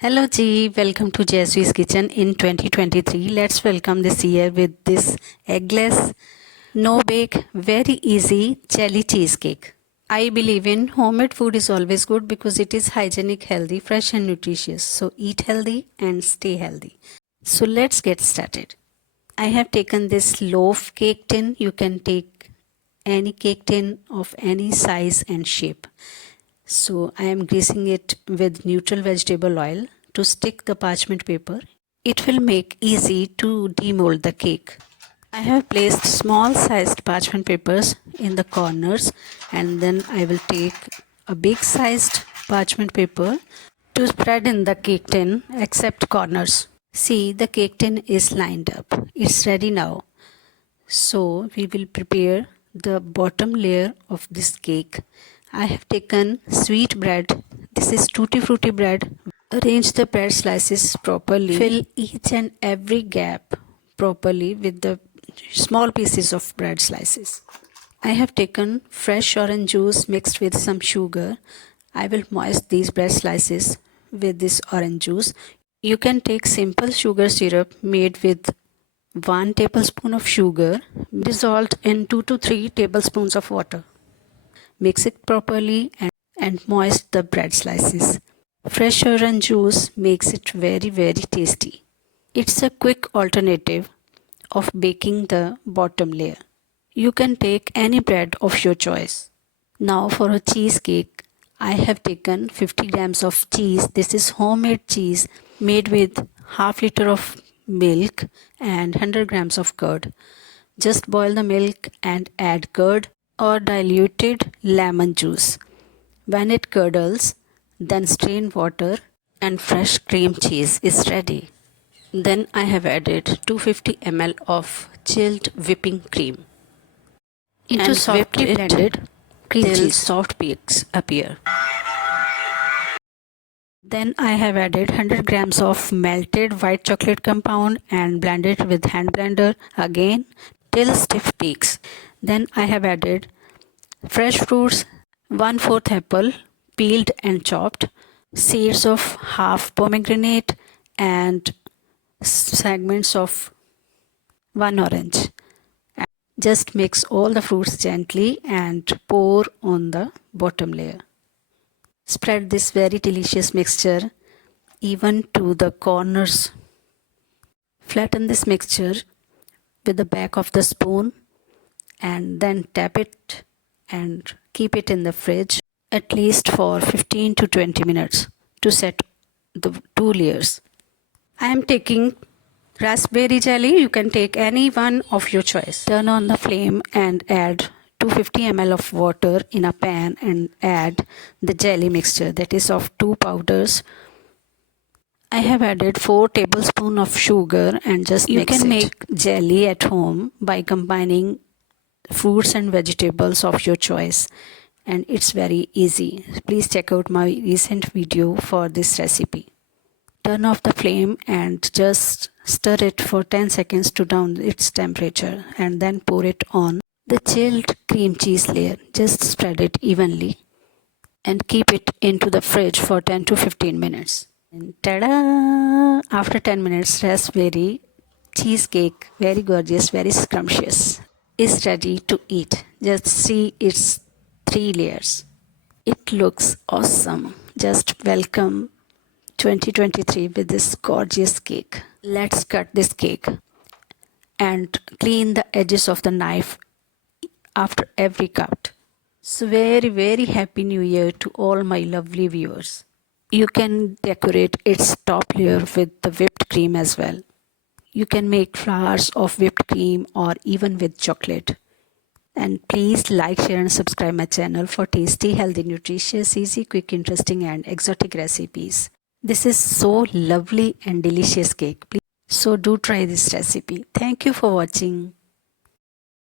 Hello G, welcome to Jasveeskitchen in 2023. Let's welcome this year with this eggless, no bake, very easy jelly cheesecake. I believe in homemade food is always good because it is hygienic, healthy, fresh and nutritious. So eat healthy and stay healthy. So let's get started. I have taken this loaf cake tin. You can take any cake tin of any size and shape. So I am greasing it with neutral vegetable oil to stick the parchment paper. It will make easy to demold the cake. I have placed small sized parchment papers in the corners, and then I will take a big sized parchment paper to spread in the cake tin except corners. See, the cake tin is lined up. It's ready now. So we will prepare the bottom layer of this cake. I have taken sweet bread. This is tutti frutti bread. Arrange the bread slices properly. Fill each and every gap properly with the small pieces of bread slices. I have taken fresh orange juice mixed with some sugar. I will moist these bread slices with this orange juice. You can take simple sugar syrup made with 1 tablespoon of sugar dissolved in 2 to 3 tablespoons of water. Mix it properly and moist the bread slices. Fresh orange juice makes it very tasty. It's a quick alternative of baking the bottom layer. You can take any bread of your choice. Now for a cheesecake, I have taken 50 grams of cheese. This is homemade cheese made with half liter of milk and 100 grams of curd. Just boil the milk and add curd or diluted lemon juice. When it curdles, then strain water and fresh cream cheese is ready. Then I have added 250 ml of chilled whipping cream into softly blended cream till soft peaks appear. Then I have added 100 grams of melted white chocolate compound and blended with hand blender again till stiff peaks. Then I have added fresh fruits, 1/4 apple peeled and chopped, seeds of half pomegranate and segments of 1 orange. Just mix all the fruits gently and pour on the bottom layer. Spread this very delicious mixture even to the corners. Flatten this mixture with the back of the spoon and then tap it and keep it in the fridge at least for 15 to 20 minutes to set the 2 layers. I am taking raspberry jelly. You can take any one of your choice. Turn on the flame and add 250 ml of water in a pan and add the jelly mixture, that is of 2 powders. I have added 4 tablespoons of sugar and just mix it. You can make jelly at home by combining fruits and vegetables of your choice, and it's very easy. Please check out my recent video for this recipe. Turn off the flame and just stir it for 10 seconds to down its temperature and then pour it on the chilled cream cheese layer. Just spread it evenly and keep it into the fridge for 10 to 15 minutes. And ta-da! After 10 minutes, raspberry cheesecake, very gorgeous, very scrumptious, is ready to eat. Just see its 3 layers. It looks awesome. Just welcome 2023 with this gorgeous cake. Let's cut this cake and clean the edges of the knife after every cut. So very happy new year to all my lovely viewers. You can decorate its top layer with the whipped cream as well. You can make flowers of whipped cream or even with chocolate. And please like, share and subscribe my channel for tasty, healthy, nutritious, easy, quick, interesting and exotic recipes. This is so lovely and delicious cake. So do try this recipe. Thank you for watching.